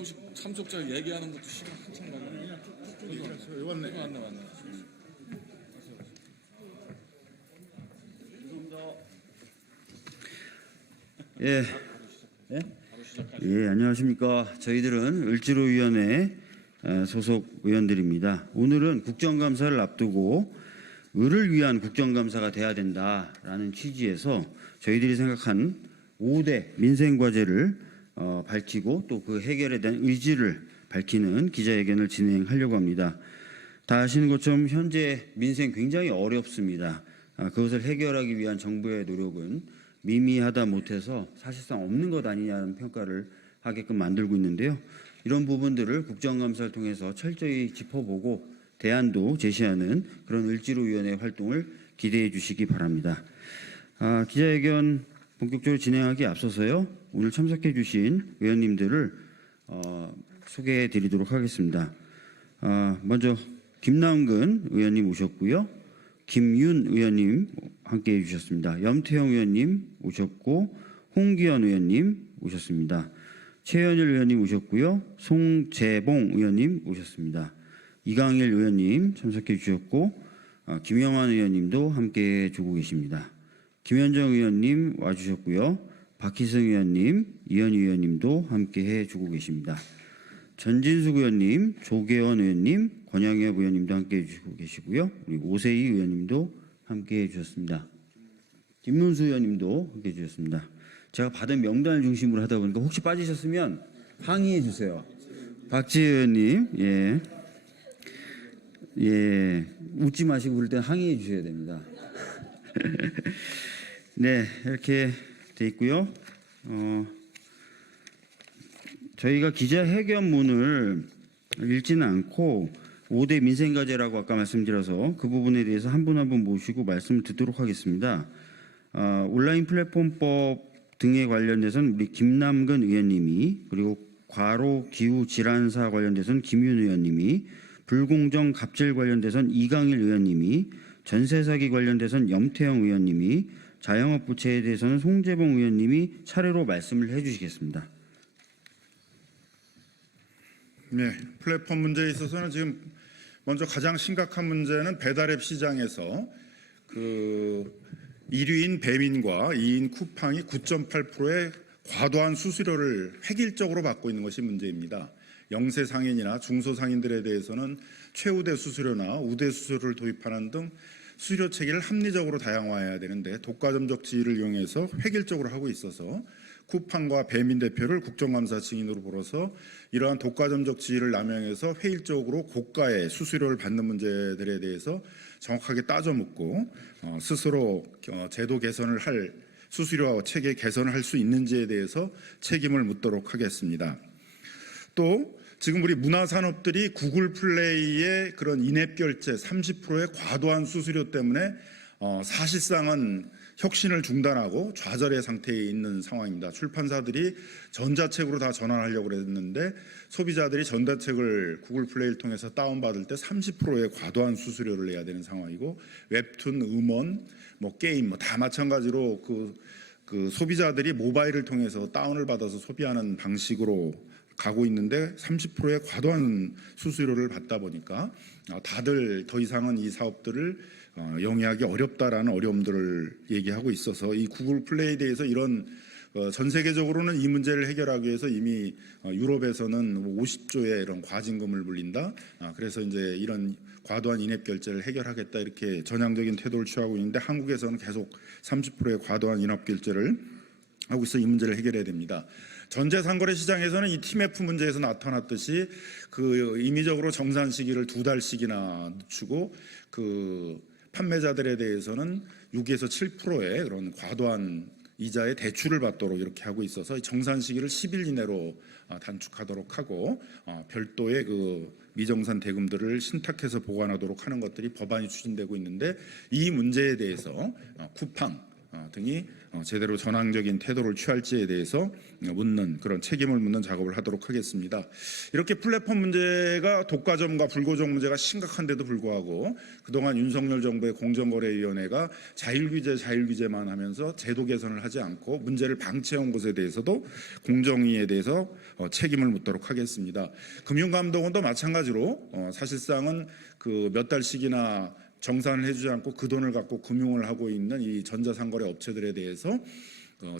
명씩 참석자 얘기하는 것도 시간 한참 가네. 왔네. 예. 예, 안녕하십니까. 저희들은 을지로위원회 소속 의원들입니다. 오늘은 국정감사를 앞두고 을을 위한 국정감사가 돼야 된다라는 취지에서 저희들이 생각한 5대 민생과제를 밝히고 또 그 해결에 대한 의지를 밝히는 기자회견을 진행하려고 합니다. 다 아시는 것처럼 현재 민생 굉장히 어렵습니다. 그것을 해결하기 위한 정부의 노력은 미미하다 못해서 사실상 없는 것 아니냐는 평가를 하게끔 만들고 있는데요. 이런 부분들을 국정감사를 통해서 철저히 짚어보고 대안도 제시하는 그런 을지로위원회 활동을 기대해 주시기 바랍니다. 기자회견 본격적으로 진행하기에 앞서서요. 오늘 참석해 주신 의원님들을 소개해 드리도록 하겠습니다. 먼저 김남근 의원님 오셨고요. 김윤 의원님 함께해 주셨습니다. 염태영 의원님 오셨고 홍기현 의원님 오셨습니다. 최현일 의원님 오셨고요. 송재봉 의원님 오셨습니다. 이강일 의원님 참석해 주셨고 김영환 의원님도 함께해 주고 계십니다. 김현정 의원님 와주셨고요. 박희승 의원님, 이현희 의원님도 함께해 주고 계십니다. 전진숙 의원님, 조계원 의원님, 권양엽 의원님도 함께해 주고 계시고요. 그리고 오세희 의원님도 함께해 주셨습니다. 김문수 의원님도 함께해 주셨습니다. 제가 받은 명단을 중심으로 하다 보니까 혹시 빠지셨으면 항의해 주세요. 박지혜 의원님, 예, 웃지 마시고 그럴 때 항의해 주셔야 됩니다. 네, 이렇게 돼 있고요. 저희가 기자회견문을 읽지는 않고 5대 민생과제라고 아까 말씀드려서 그 부분에 대해서 한 분 한 분 모시고 말씀을 듣도록 하겠습니다. 온라인 플랫폼법 등에 관련돼서는 우리 김남근 의원님이, 그리고 과로 기후 질환사 관련돼서는 김윤 의원님이, 불공정 갑질 관련돼서는 이강일 의원님이, 전세 사기 관련돼서는 염태영 의원님이, 자영업 부채에 대해서는 송재봉 의원님이 차례로 말씀을 해주시겠습니다. 네, 플랫폼 문제에 있어서는 지금 먼저 가장 심각한 문제는 배달앱 시장에서 그 1위인 배민과 2위인 쿠팡이 9.8%의 과도한 수수료를 획일적으로 받고 있는 것이 문제입니다. 영세 상인이나 중소 상인들에 대해서는 최우대 수수료나 우대 수수료를 도입하는 등 수수료 체계를 합리적으로 다양화해야 되는데 독과점적 지위를 이용해서 획일적으로 하고 있어서 쿠팡과 배민 대표를 국정감사 증인으로 불어서 이러한 독과점적 지위를 남용해서 회의적으로 고가의 수수료를 받는 문제들에 대해서 정확하게 따져 묻고 스스로 제도 개선을 할 수수료 체계 개선을 할 수 있는지에 대해서 책임을 묻도록 하겠습니다. 또 지금 우리 문화산업들이 구글 플레이의 그런 인앱 결제 30%의 과도한 수수료 때문에 사실상은 혁신을 중단하고 좌절의 상태에 있는 상황입니다. 출판사들이 전자책으로 다 전환하려고 했는데 소비자들이 전자책을 구글 플레이를 통해서 다운받을 때 30%의 과도한 수수료를 내야 되는 상황이고, 웹툰, 음원, 게임 다 마찬가지로 그 소비자들이 모바일을 통해서 다운을 받아서 소비하는 방식으로 가고 있는데 30%의 과도한 수수료를 받다 보니까 다들 더 이상은 이 사업들을 영위하기 어렵다라는 어려움들을 얘기하고 있어서 이 구글 플레이에 대해서 이런 전 세계적으로는 이 문제를 해결하기 위해서 이미 유럽에서는 50조의 이런 과징금을 물린다. 그래서 이제 이런 과도한 인앱 결제를 해결하겠다 이렇게 전향적인 태도를 취하고 있는데, 한국에서는 계속 30%의 과도한 인앱 결제를 하고 있어 이 문제를 해결해야 됩니다. 전재상거래 시장에서는 이 TMF 문제에서 나타났듯이 그 임의적으로 정산 시기를 2달씩이나 늦추고 그 판매자들에 대해서는 6에서 7%의 그런 과도한 이자의 대출을 받도록 이렇게 하고 있어서 정산 시기를 10일 이내로 단축하도록 하고 별도의 그 미정산 대금들을 신탁해서 보관하도록 하는 것들이 법안이 추진되고 있는데, 이 문제에 대해서 쿠팡, 등이 제대로 전향적인 태도를 취할지에 대해서 묻는 그런 책임을 묻는 작업을 하도록 하겠습니다. 이렇게 플랫폼 문제가 독과점과 불고정 문제가 심각한데도 불구하고 그동안 윤석열 정부의 공정거래위원회가 자율규제만 하면서 제도 개선을 하지 않고 문제를 방치해온 것에 대해서도 공정위에 대해서 책임을 묻도록 하겠습니다. 금융감독원도 마찬가지로 사실상은 그 몇 달씩이나 정산을 해주지 않고 그 돈을 갖고 금융을 하고 있는 이 전자상거래 업체들에 대해서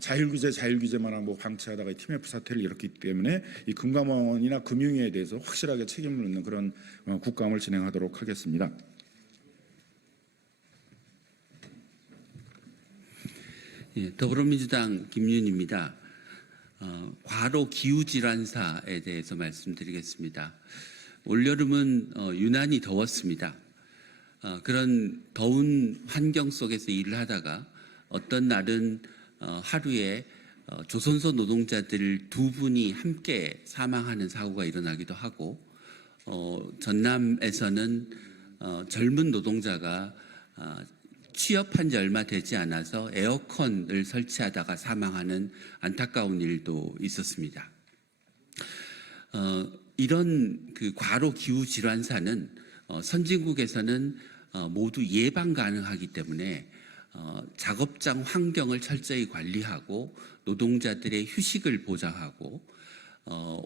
자율규제만 하고 방치하다가 TMF 사태를 일으켰기 때문에 이 금감원이나 금융위에 대해서 확실하게 책임을 묻는 그런 국감을 진행하도록 하겠습니다. 예, 더불어민주당 김윤입니다. 과로 기후질환사에 대해서 말씀드리겠습니다. 올여름은 유난히 더웠습니다. 그런 더운 환경 속에서 일을 하다가 어떤 날은 하루에 조선소 노동자들 2분이 함께 사망하는 사고가 일어나기도 하고 전남에서는 젊은 노동자가 취업한 지 얼마 되지 않아서 에어컨을 설치하다가 사망하는 안타까운 일도 있었습니다. 이런 그 과로 기후 질환사는 선진국에서는 모두 예방 가능하기 때문에 작업장 환경을 철저히 관리하고 노동자들의 휴식을 보장하고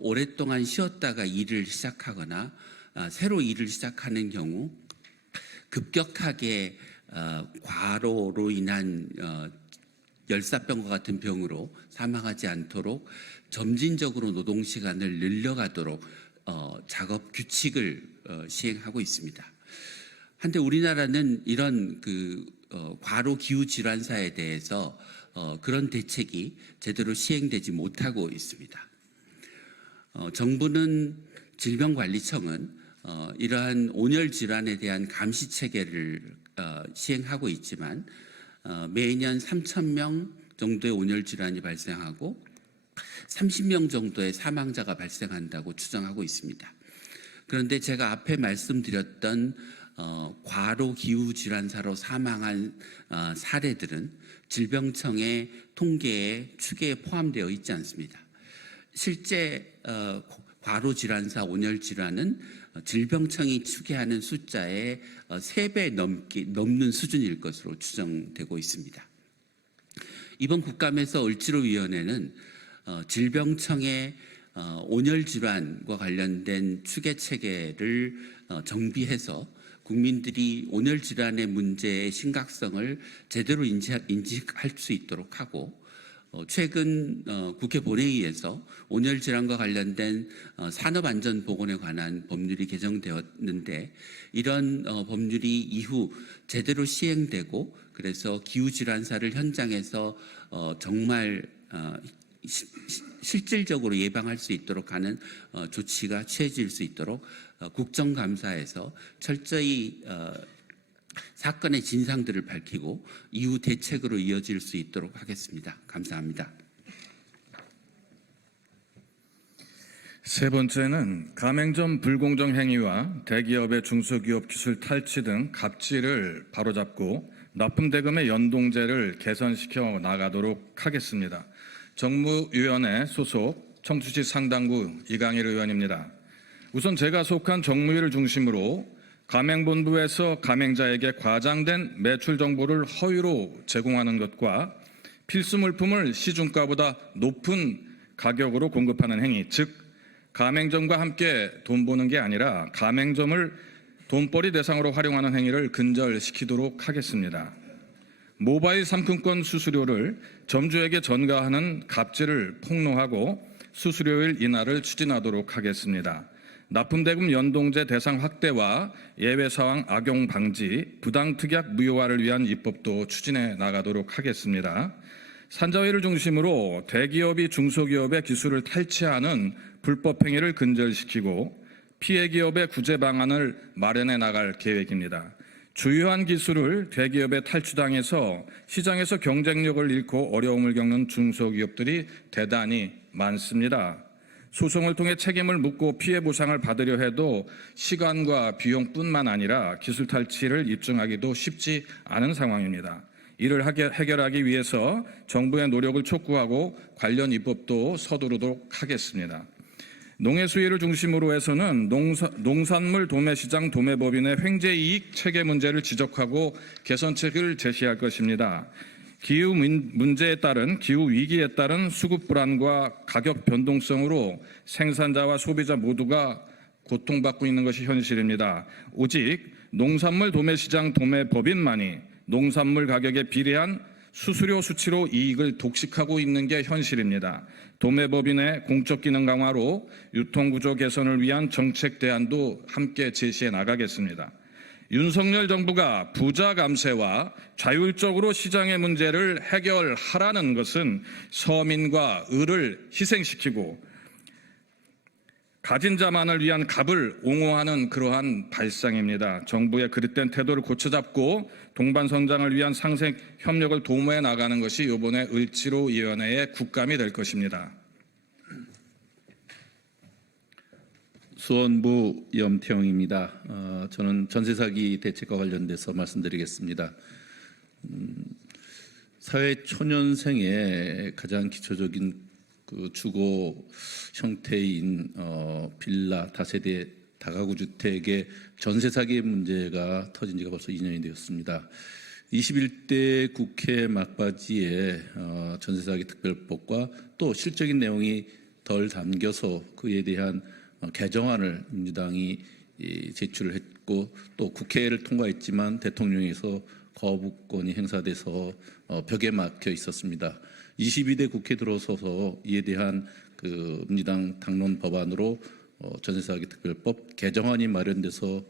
오랫동안 쉬었다가 일을 시작하거나 새로 일을 시작하는 경우 급격하게 과로로 인한 열사병과 같은 병으로 사망하지 않도록 점진적으로 노동 시간을 늘려가도록 작업 규칙을 시행하고 있습니다. 한데 우리나라는 이런 과로 기후 질환사에 대해서 그런 대책이 제대로 시행되지 못하고 있습니다. 정부는 질병관리청은 이러한 온열 질환에 대한 감시 체계를 시행하고 있지만 매년 3,000명 정도의 온열 질환이 발생하고 30명 정도의 사망자가 발생한다고 추정하고 있습니다. 그런데 제가 앞에 말씀드렸던 과로 기후 질환사로 사망한 사례들은 질병청의 통계에 추계에 포함되어 있지 않습니다. 실제 과로 질환사 온열 질환은 질병청이 추계하는 숫자의 3배 넘는 수준일 것으로 추정되고 있습니다. 이번 국감에서 을지로위원회는 질병청의 온열 질환과 관련된 추계 체계를 정비해서 국민들이 온열 질환의 문제의 심각성을 제대로 인지할 수 있도록 하고 최근 국회 본회의에서 온열 질환과 관련된 산업안전보건에 관한 법률이 개정되었는데 이런 법률이 이후 제대로 시행되고 그래서 기후질환사를 현장에서 정말 실질적으로 예방할 수 있도록 하는 조치가 취해질 수 있도록 국정감사에서 철저히 사건의 진상들을 밝히고 이후 대책으로 이어질 수 있도록 하겠습니다. 감사합니다. 세 번째는 가맹점 불공정 행위와 대기업의 중소기업 기술 탈취 등 갑질을 바로잡고 납품대금의 연동제를 개선시켜 나가도록 하겠습니다. 정무위원회 소속 청주시 상당구 이강일 의원입니다. 우선 제가 속한 정무위를 중심으로 가맹본부에서 가맹자에게 과장된 매출 정보를 허위로 제공하는 것과 필수 물품을 시중가보다 높은 가격으로 공급하는 행위, 즉 가맹점과 함께 돈 버는 게 아니라 가맹점을 돈벌이 대상으로 활용하는 행위를 근절시키도록 하겠습니다. 모바일 상품권 수수료를 점주에게 전가하는 갑질을 폭로하고 수수료일 인하를 추진하도록 하겠습니다. 납품대금 연동제 대상 확대와 예외사항 악용 방지, 부당특약 무효화를 위한 입법도 추진해 나가도록 하겠습니다. 산자위를 중심으로 대기업이 중소기업의 기술을 탈취하는 불법 행위를 근절시키고 피해 기업의 구제 방안을 마련해 나갈 계획입니다. 주요한 기술을 대기업에 탈취당해서 시장에서 경쟁력을 잃고 어려움을 겪는 중소기업들이 대단히 많습니다. 소송을 통해 책임을 묻고 피해 보상을 받으려 해도 시간과 비용뿐만 아니라 기술 탈취를 입증하기도 쉽지 않은 상황입니다. 이를 해결하기 위해서 정부의 노력을 촉구하고 관련 입법도 서두르도록 하겠습니다. 농해 수위를 중심으로 해서는 농산물 도매시장 도매법인의 횡재이익 체계 문제를 지적하고 개선책을 제시할 것입니다. 기후 문제에 따른 기후 위기에 따른 수급 불안과 가격 변동성으로 생산자와 소비자 모두가 고통받고 있는 것이 현실입니다. 오직 농산물 도매시장 도매법인만이 농산물 가격에 비례한 수수료 수치로 이익을 독식하고 있는 게 현실입니다. 도매법인의 공적 기능 강화로 유통구조 개선을 위한 정책 대안도 함께 제시해 나가겠습니다. 윤석열 정부가 부자 감세와 자율적으로 시장의 문제를 해결하라는 것은 서민과 을을 희생시키고 가진 자만을 위한 갑을 옹호하는 그러한 발상입니다. 정부의 그릇된 태도를 고쳐잡고 동반 성장을 위한 상생 협력을 도모해 나가는 것이 이번에 을지로위원회의 국감이 될 것입니다. 수원부 염태영입니다. 저는 전세 사기 대책과 관련돼서 말씀드리겠습니다. 사회 초년생의 가장 기초적인 그 주거 형태인 빌라 다세대 다가구 주택의 전세 사기의 문제가 터진 지가 벌써 2년이 되었습니다. 21대 국회 막바지에 전세 사기 특별법과 또 실적인 내용이 덜 담겨서 그에 대한 개정안을 민주당이 제출을 했고 또 국회를 통과했지만 대통령에서 거부권이 행사돼서 벽에 막혀 있었습니다. 22대 국회 들어서서 이에 대한 그 민주당 당론 법안으로 전세사기 특별법 개정안이 마련돼서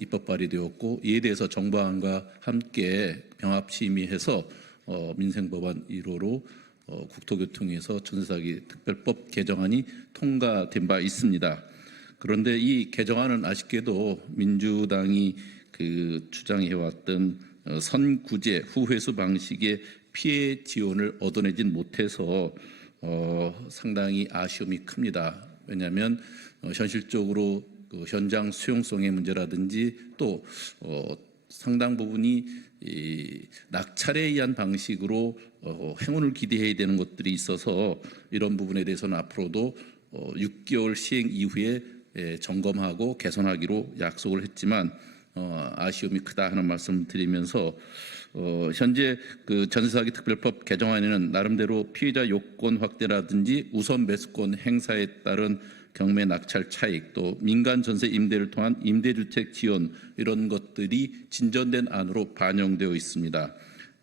입법 발의되었고 이에 대해서 정부안과 함께 병합 심의해서 민생법안 1호로 국토교통위에서 전세사기 특별법 개정안이 통과된 바 있습니다. 그런데 이 개정안은 아쉽게도 민주당이 그 주장해왔던 선구제 후회수 방식의 피해 지원을 얻어내진 못해서 상당히 아쉬움이 큽니다. 왜냐하면 현실적으로 그 현장 수용성의 문제라든지 또 상당 부분이 이 낙찰에 의한 방식으로 행운을 기대해야 되는 것들이 있어서 이런 부분에 대해서는 앞으로도 6개월 시행 이후에 점검하고 개선하기로 약속을 했지만 아쉬움이 크다 하는 말씀을 드리면서 현재 그 전세사기 특별법 개정안에는 나름대로 피해자 요건 확대라든지 우선 매수권 행사에 따른 경매 낙찰 차익 또 민간 전세 임대를 통한 임대주택 지원 이런 것들이 진전된 안으로 반영되어 있습니다.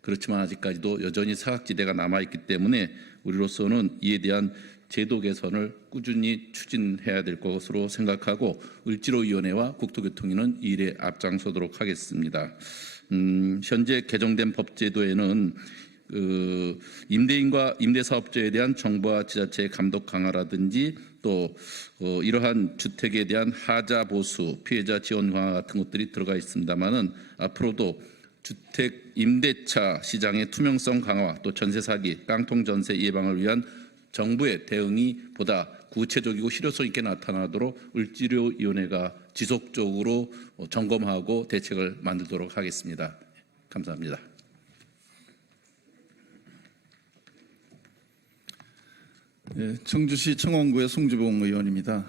그렇지만 아직까지도 여전히 사각지대가 남아있기 때문에 우리로서는 이에 대한 제도 개선을 꾸준히 추진해야 될 것으로 생각하고 을지로위원회와 국토교통위는 이 일에 앞장서도록 하겠습니다. 현재 개정된 법제도에는 임대인과 임대사업자에 대한 정부와 지자체의 감독 강화라든지 또 이러한 주택에 대한 하자 보수, 피해자 지원 강화 같은 것들이 들어가 있습니다만은 앞으로도 주택 임대차 시장의 투명성 강화, 또 전세 사기, 깡통 전세 예방을 위한 정부의 대응이 보다 구체적이고 실효성 있게 나타나도록 을지로위원회가 지속적으로 점검하고 대책을 만들도록 하겠습니다. 감사합니다. 네, 청주시 청원구의 송주봉 의원입니다.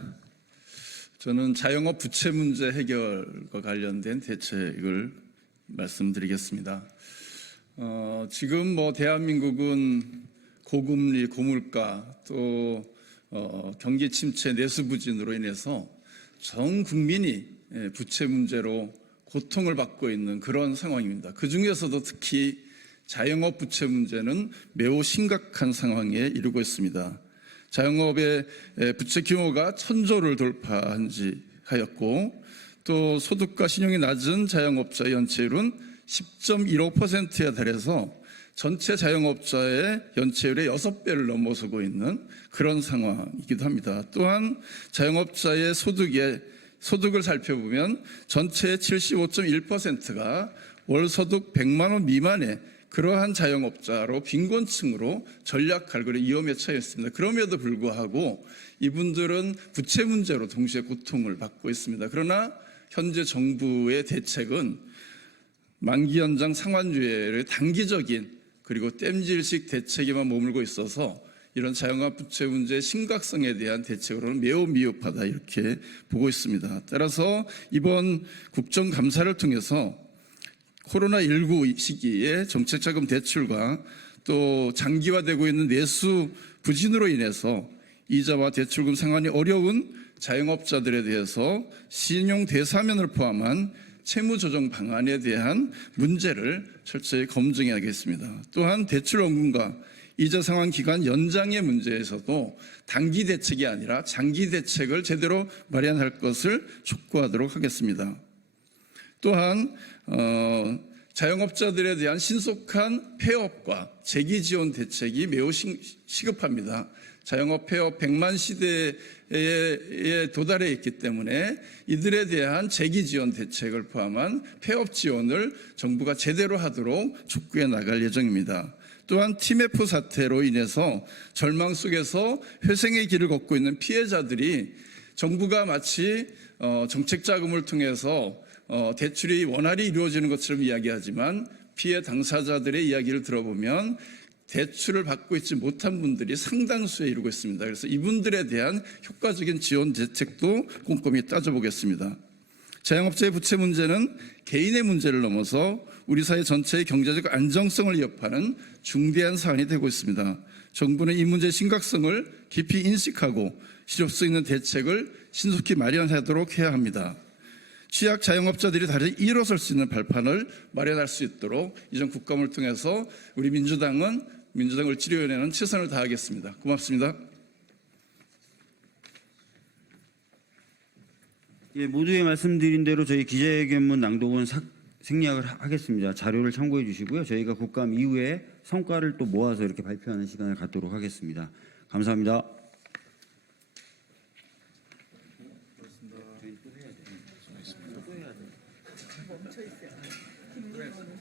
저는 자영업 부채 문제 해결과 관련된 대책을 말씀드리겠습니다. 지금 대한민국은 고금리, 고물가 또 경기 침체, 내수 부진으로 인해서 전 국민이 부채 문제로 고통을 받고 있는 그런 상황입니다. 그 중에서도 특히 자영업 부채 문제는 매우 심각한 상황에 이르고 있습니다. 자영업의 부채 규모가 1,000조를 돌파한 지 하였고 또 소득과 신용이 낮은 자영업자 연체율은 10.15%에 달해서 전체 자영업자의 연체율의 6배를 넘어서고 있는 그런 상황이기도 합니다. 또한 자영업자의 소득을 살펴보면 전체의 75.1%가 월 소득 100만 원 미만의 그러한 자영업자로 빈곤층으로 전략 갈고리 위험에 처해 있습니다. 그럼에도 불구하고 이분들은 부채 문제로 동시에 고통을 받고 있습니다. 그러나 현재 정부의 대책은 만기 연장 상환주의의 단기적인 그리고 땜질식 대책에만 머물고 있어서 이런 자영업 부채 문제의 심각성에 대한 대책으로는 매우 미흡하다 이렇게 보고 있습니다. 따라서 이번 국정감사를 통해서 코로나19 시기에 정책자금 대출과 또 장기화되고 있는 내수 부진으로 인해서 이자와 대출금 상환이 어려운 자영업자들에 대해서 신용 대사면을 포함한 채무 조정 방안에 대한 문제를 철저히 검증해야겠습니다. 또한 대출 원금과 이자 상환 기간 연장의 문제에서도 단기 대책이 아니라 장기 대책을 제대로 마련할 것을 촉구하도록 하겠습니다. 또한 자영업자들에 대한 신속한 폐업과 재기 지원 대책이 매우 시급합니다. 자영업 폐업 100만 시대에 도달해 있기 때문에 이들에 대한 재기 지원 대책을 포함한 폐업 지원을 정부가 제대로 하도록 촉구해 나갈 예정입니다. 또한 TMF 사태로 인해서 절망 속에서 회생의 길을 걷고 있는 피해자들이 정부가 마치 정책 자금을 통해서 대출이 원활히 이루어지는 것처럼 이야기하지만 피해 당사자들의 이야기를 들어보면 대출을 받고 있지 못한 분들이 상당수에 이르고 있습니다. 그래서 이분들에 대한 효과적인 지원 대책도 꼼꼼히 따져보겠습니다. 자영업자의 부채 문제는 개인의 문제를 넘어서 우리 사회 전체의 경제적 안정성을 위협하는 중대한 사안이 되고 있습니다. 정부는 이 문제의 심각성을 깊이 인식하고 실효성 있는 대책을 신속히 마련하도록 해야 합니다. 취약 자영업자들이 다시 일어설 수 있는 발판을 마련할 수 있도록 이전 국감을 통해서 우리 민주당 을지로위원회는 최선을 다하겠습니다. 고맙습니다. 예, 모두에 말씀드린 대로 저희 기자회견문 낭독은 생략을 하겠습니다. 자료를 참고해 주시고요. 저희가 국감 이후에 성과를 또 모아서 이렇게 발표하는 시간을 갖도록 하겠습니다. 감사합니다. 또 해야 돼.